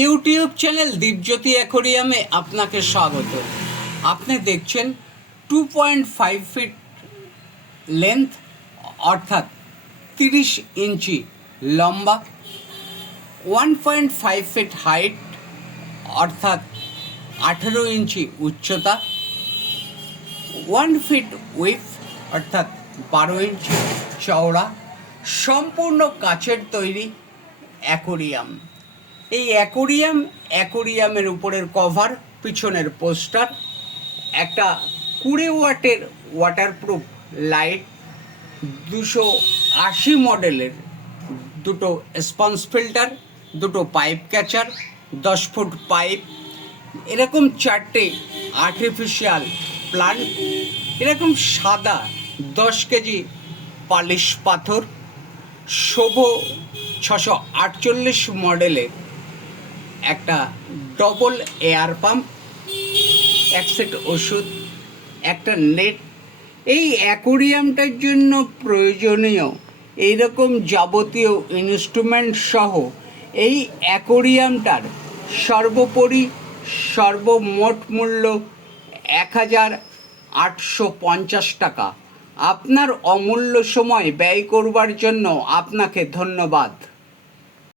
YouTube channel Dipjyoti অ্যাকোরিয়ামে আপনাকে স্বাগত। আপনি দেখছেন 2.5 ফিট লেন্থ অর্থাৎ 30 ইঞ্চি লম্বা, 1.5 ফিট হাইট অর্থাৎ 18 ইঞ্চি উচ্চতা, 1 ফিট উইথ অর্থাৎ 12 ইঞ্চি চওড়া, সম্পূর্ণ কাচের তৈরি অ্যাকোরিয়াম। এই অ্যাকোরিয়ামের উপরের কভার, পিছনের পোস্টার, একটা 20 ওয়াটের ওয়াটারপ্রুফ লাইট, 280 মডেলের দুটো স্পঞ্জ ফিল্টার, দুটো পাইপ ক্যাচার, 10 ফুট পাইপ, এরকম 4টে আর্টিফিশিয়াল প্লান্ট, এরকম সাদা 10 কেজি পালিশ পাথর, শোভো 648 মডেলের একটা ডবল এয়ার পাম্প, এক সেট ওষুধ, একটা নেট। এই অ্যাকোরিয়ামটার জন্য প্রয়োজনীয় এইরকম যাবতীয় ইনস্ট্রুমেন্ট সহ এই অ্যাকোরিয়ামটার সর্বমোট মূল্য 1850 টাকা। আপনার অমূল্য সময় ব্যয় করবার জন্য আপনাকে ধন্যবাদ।